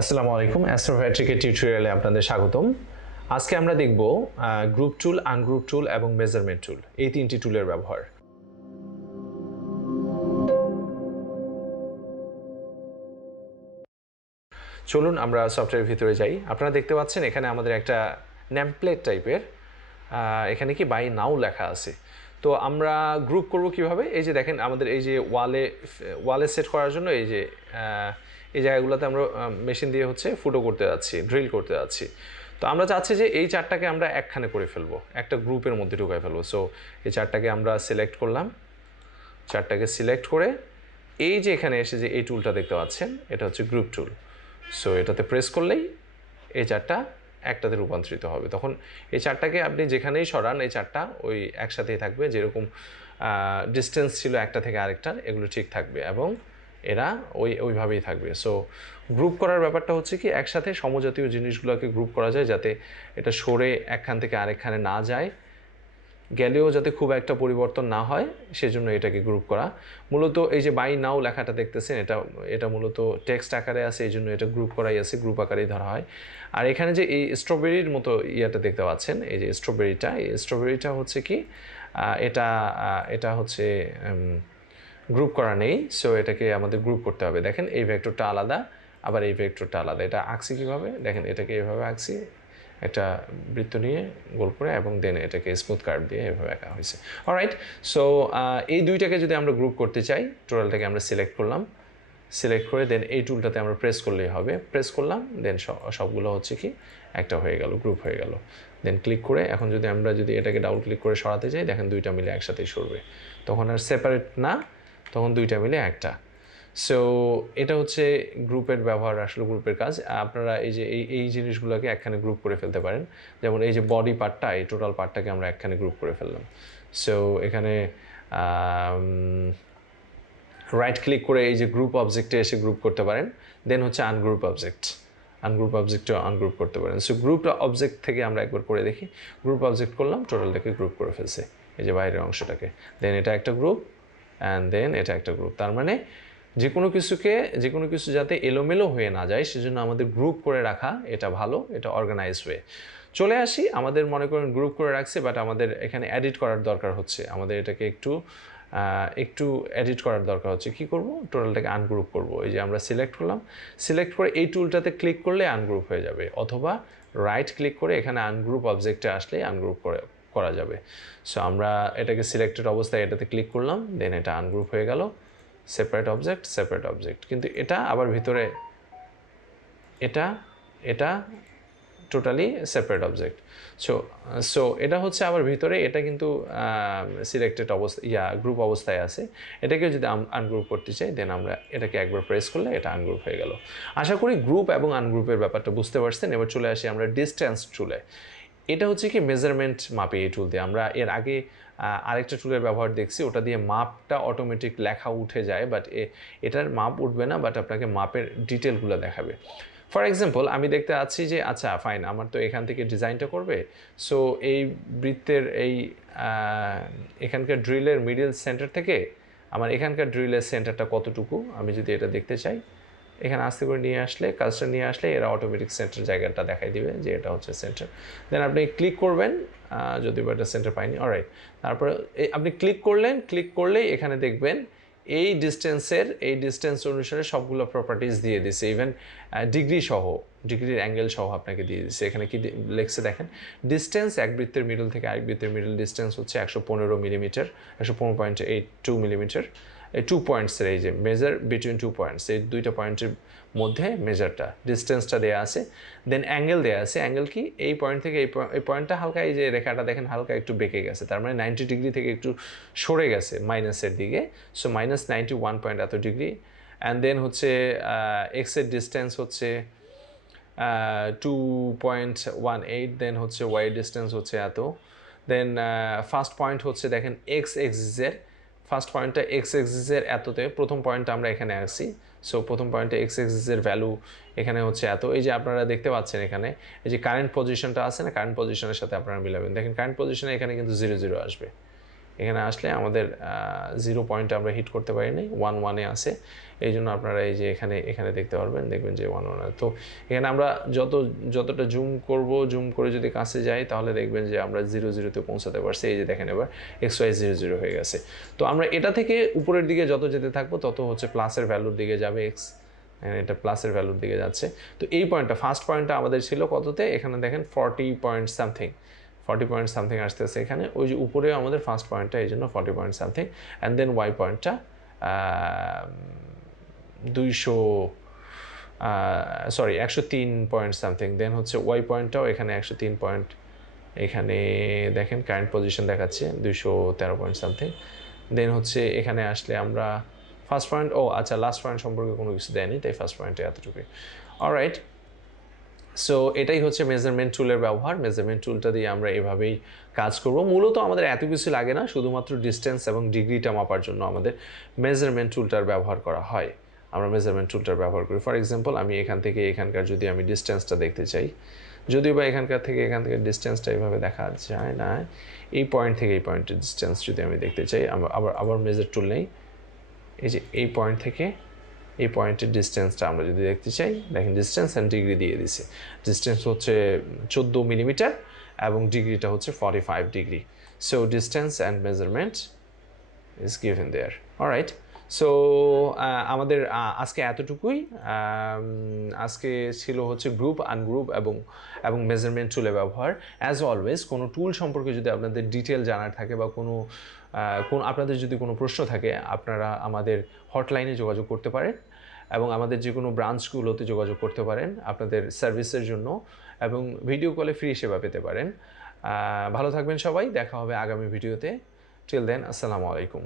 আসসালামু আলাইকুম অ্যাস্ট্রোভ্যাট্রিকের টিউটোরিয়ালে আপনাদের স্বাগতম। আজকে আমরা দেখব গ্রুপ টুল, আনগ্রুপ টুল এবং মেজারমেন্ট টুল এই তিনটি টুলের ব্যবহার। চলুন আমরা সফটওয়্যারের ভিতরে যাই। আপনারা দেখতে পাচ্ছেন এখানে আমাদের একটা নেমপ্লেট টাইপের এখানে কি বাই নাও লেখা আছে। তো আমরা গ্রুপ করব কিভাবে? এই যে দেখেন আমাদের এই যে ওয়ালে সেট করার জন্য এই জায়গাগুলোতে আমরা মেশিন দিয়ে ফুটো করতে যাচ্ছি, ড্রিল করতে যাচ্ছি। তো আমরা চাচ্ছি যে এই চারটাকে আমরা একখানে করে ফেলবো, একটা গ্রুপের মধ্যে ঢুকায় ফেলবো। সো এই চারটাকে আমরা সিলেক্ট করলাম, চারটাকে সিলেক্ট করে এই যে এখানে এসে যে এই টুলটা দেখতে পাচ্ছেন এটা হচ্ছে গ্রুপ টুল। সো এটাতে প্রেস করলেই এই চারটা একটাতে রূপান্তরিত হবে। তখন এই চারটাকে আপনি যেখানেই সরান এই চারটা ওই একসাথেই থাকবে, যেরকম ডিস্টেন্স ছিল একটা থেকে আরেকটার, এগুলো ঠিক থাকবে এবং এরা ওইভাবেই থাকবে। সো গ্রুপ করার ব্যাপারটা হচ্ছে কি একসাথে সমজাতীয় জিনিসগুলোকে গ্রুপ করা যায় যাতে এটা সরে একখান থেকে আরেকখানে না যায়, গেলেও যাতে খুব একটা পরিবর্তন না হয়, সেজন্য এটাকে গ্রুপ করা। মূলত এই যে বাই নাও লেখাটা দেখতেছেন এটা মূলত টেক্সট আকারে আছে, এই জন্য এটা গ্রুপ করাই আছে, গ্রুপ আকারেই ধরা হয়। আর এখানে যে এই স্ট্রবেরির মতো ইয়াটা দেখতে পাচ্ছেন, এই যে স্ট্রবেরিটা হচ্ছে কি এটা হচ্ছে গ্রুপ করা নেই। সো এটাকে আমাদের গ্রুপ করতে হবে। দেখেন এই ভেক্টরটা আলাদা, আবার এই ভেক্টরটা আলাদা। এটা আঁকছি কীভাবে দেখেন, এটাকে এভাবে আঁকছি, একটা বৃত্ত নিয়ে গোল করে, এবং দেন এটাকে স্মুথ কার্ভ দিয়ে এভাবে আঁকা হয়েছে। অলরাইট, সো এই দুইটাকে যদি আমরা গ্রুপ করতে চাই, টোটালটাকে আমরা সিলেক্ট করলাম, সিলেক্ট করে দেন এই টুলটাতে আমরা প্রেস করলেই হবে। প্রেস করলাম, দেন সবগুলো হচ্ছে কি একটা হয়ে গেল, গ্রুপ হয়ে গেল। দেন ক্লিক করে এখন আমরা যদি এটাকে ডাবল ক্লিক করে সরাতে চাই, দেখেন দুইটা মিলে একসাথেই সরবে, তখন আর সেপারেট না, তখন দুইটা মিলে একটা। সো এটা হচ্ছে গ্রুপের ব্যবহার, আসলে গ্রুপের কাজ। আপনারা এই যে এই জিনিসগুলোকে একখানে গ্রুপ করে ফেলতে পারেন। যেমন এই যে বডি পার্টটা, এই টোটাল পার্টটাকে আমরা একখানে গ্রুপ করে ফেললাম। সো এখানে রাইট ক্লিক করে এই যে গ্রুপ অবজেক্টে এসে গ্রুপ করতে পারেন। দেন হচ্ছে আনগ্রুপ অবজেক্টও আনগ্রুপ করতে পারেন। সো গ্রুপ অবজেক্ট থেকে আমরা একবার করে দেখি। গ্রুপ অবজেক্ট করলাম, টোটালটাকে গ্রুপ করে ফেলছে এই যে বাইরের অংশটাকে। দেন এটা একটা গ্রুপ, অ্যান্ড দেন এটা একটা গ্রুপ। তার মানে যে কোনো কিছু যাতে এলোমেলো হয়ে না যায়, সেজন্য আমাদের গ্রুপ করে রাখা এটা ভালো, এটা অর্গানাইজ হয়ে। চলে আসি, আমাদের মনে করেন গ্রুপ করে রাখছে, বাট আমাদের এখানে এডিট করার দরকার হচ্ছে। আমাদের এটাকে একটু এডিট করার দরকার হচ্ছে। কি করব? টোটালটাকে আনগ্রুপ করব। এই যে আমরা সিলেক্ট করলাম, সিলেক্ট করে এই টুলটাতে ক্লিক করলে আনগ্রুপ হয়ে যাবে, অথবা রাইট ক্লিক করে এখানে আনগ্রুপ অবজেক্টে আসলে আনগ্রুপ করা যাবে। সো আমরা এটাকে সিলেক্টেড অবস্থায় এটাতে ক্লিক করলাম, দেন এটা আনগ্রুপ হয়ে গেল, সেপারেট অবজেক্ট। কিন্তু এটা আবার ভিতরে এটা টোটালি সেপারেট অবজেক্ট। সো এটা হচ্ছে আবার ভিতরে, এটা কিন্তু সিলেক্টেড গ্রুপ অবস্থায় আছে। এটাকে যদি আনগ্রুপ করতে চাই, দেন আমরা এটাকে একবার প্রেস করলে এটা আনগ্রুপ হয়ে গেল। আশা করি গ্রুপ এবং আনগ্রুপের ব্যাপারটা বুঝতে পারছেন। এবার চলে আসি আমরা ডিস্টেন্স টুলে। এটা হচ্ছে কি মেজারমেন্ট মাপে এই টুল দিয়ে। আমরা এর আগে আরেকটা টুলের ব্যবহার দেখছি, ওটা দিয়ে মাপটা অটোমেটিক লেখা উঠে যায়, বাট এটার মাপ উঠবে না, বাট আপনাকে মাপের ডিটেলগুলো দেখাবে। ফর এক্সাম্পল আমি দেখতে পাচ্ছি যে আচ্ছা ফাইন, আমার তো এখান থেকে ডিজাইনটা করবে। সো এই বৃত্তের এখানকার ড্রিলের মিডল সেন্টার থেকে আমার এখানকার ড্রিলের সেন্টারটা কতটুকু, আমি যদি এটা দেখতে চাই, এখানে আস্তে করে কাজটা নিয়ে আসলে এরা অটোমেটিক সেন্টার জায়গাটা দেখাই দিবে যে এটা হচ্ছে সেন্টার। দেন আপনি ক্লিক করবেন, যদি বা এটা সেন্টার পাইনি। অলরাইট, তারপরে আপনি ক্লিক করলেই এখানে দেখবেন এই ডিস্টেন্স অনুসারে সবগুলো প্রপার্টিজ দিয়ে দিছে, ইভেন ডিগ্রির অ্যাঙ্গেল সহ আপনাকে দিয়ে দিচ্ছে। এখানে কি লেখছে দেখেন, ডিস্টেন্স এক বৃত্তের মিডল থেকে আরেক বৃত্তের মিডল ডিস্টেন্স হচ্ছে 115 মিলিমিটার, 115.82 মিলিমিটার। এই 2 পয়েন্টসের এই যে মেজার বিটুইন 2 পয়েন্টস, এই দুইটা পয়েন্টের মধ্যে মেজারটা, ডিস্টেন্সটা দেওয়া আছে। দেন অ্যাঙ্গেল দেওয়া আছে। অ্যাঙ্গেল কি, এই পয়েন্ট থেকে এই পয়েন্টটা হালকা, এই যে রেখাটা দেখেন হালকা একটু বেঁকে গেছে, তার মানে 90 ডিগ্রি থেকে একটু সরে গেছে মাইনাসের দিকে। সো -91 পয়েন্ট এত ডিগ্রি। অ্যান্ড দেন হচ্ছে এক্সের ডিস্টেন্স হচ্ছে 2.18। দেন হচ্ছে ওয়াই ডিস্টেন্স হচ্ছে এত। দেন ফার্স্ট পয়েন্ট হচ্ছে দেখেন এক্স এক্সিসের, ফার্স্ট পয়েন্টটা এক্স এক্সিসের এততে, প্রথম পয়েন্টটা আমরা এখানে আসছি। সো প্রথম পয়েন্টে এক্স এক্সিসের ভ্যালু এখানে হচ্ছে এত। এই যে আপনারা দেখতে পাচ্ছেন এখানে এই যে কারেন্ট পজিশনটা আছে না, কারেন্ট পজিশনের সাথে আপনারা মিলাবেন। দেখেন কারেন্ট পজিশনে এখানে কিন্তু 0 0 আসবে, এখানে আসলে আমাদের 0 পয়েন্টে আমরা হিট করতে পারিনি, 1 আছে, এই জন্য আপনারা এই যে এখানে দেখতে পারবেন, দেখবেন যে 1 তো এখানে আমরা যতটা জুম করব, জুম করে যদি কাছে যাই তাহলে দেখবেন যে আমরা 0 তে পৌঁছাতে পারছি। এই যে দেখেন এবার XY 0 হয়ে গেছে। তো আমরা এটা থেকে উপরের দিকে যত যেতে থাকবো তত হচ্ছে প্লাসের ভ্যালুর দিকে যাবে এক্স, এটা প্লাসের ভ্যালুর দিকে যাচ্ছে। তো এই পয়েন্টটা, ফার্স্ট পয়েন্টটা আমাদের ছিল কততে, এখানে দেখেন 40 পয়েন্ট সামথিং আসতেছে এখানে, ওই যে উপরেও আমাদের ফার্স্ট পয়েন্টটা, এই জন্য 40 point something, and then Y পয়েন্টটা 103 পয়েন্ট সামথিং, দেন হচ্ছে ওয়াই পয়েন্টটাও এখানে 103 পয়েন্ট, এখানে দেখেন কারেন্ট পজিশন দেখাচ্ছে 213 পয়েন্ট সামথিং, দেন হচ্ছে এখানে আসলে আমরা ফার্স্ট পয়েন্ট, আচ্ছা লাস্ট পয়েন্ট সম্পর্কে কোনো কিছু দেয়নি, তাই ফার্স্ট পয়েন্টে এতটুকুই। অলরাইট, সো এটাই হচ্ছে মেজারমেন্ট টুলের ব্যবহার। মেজারমেন্ট টুলটা দিয়ে আমরা এভাবেই কাজ করব। মূলত আমাদের এত কিছু লাগে না, শুধুমাত্র ডিস্টেন্স এবং ডিগ্রিটা মাপার জন্য আমাদের মেজারমেন্ট টুলটার ব্যবহার করা হয়। আমরা মেজারমেন্ট টুলটার ব্যবহার করি। ফর এক্সাম্পল, আমি এখান থেকে এখানকার যদি আমি ডিস্টেন্সটা দেখতে চাই, যদিও বা এখান থেকে ডিস্টেন্সটা এইভাবে দেখা যায় না, এই পয়েন্ট থেকে এই পয়েন্টের ডিস্টেন্স যদি আমি দেখতে চাই, আবার মেজার টুল নেই, এই যে এই পয়েন্ট থেকে এই পয়েন্টের ডিস্টেন্সটা আমরা যদি দেখতে চাই, দেখেন ডিস্টেন্স অ্যান্ড ডিগ্রি দিয়ে দিছে। ডিস্টেন্স হচ্ছে 14 মিলিমিটার এবং ডিগ্রিটা হচ্ছে 45 degree. So distance and measurement is given there. Alright, so আমাদের আজকে এতটুকুই। আজকে ছিল হচ্ছে গ্রুপ, আনগ্রুপ এবং মেজারমেন্ট টুলের ব্যবহার। অ্যাজ অলওয়েজ কোনো টুল সম্পর্কে যদি আপনাদের ডিটেল জানার থাকে বা আপনাদের যদি কোনো প্রশ্ন থাকে, আপনারা আমাদের হটলাইনে যোগাযোগ করতে পারেন এবং আমাদের যে কোনো ব্রাঞ্চগুলোতে যোগাযোগ করতে পারেন আপনাদের সার্ভিসের জন্য, এবং ভিডিও কলে ফ্রি সেবা পেতে পারেন। ভালো থাকবেন সবাই, দেখা হবে আগামী ভিডিওতে। টিল দেন, আসসালামু আলাইকুম।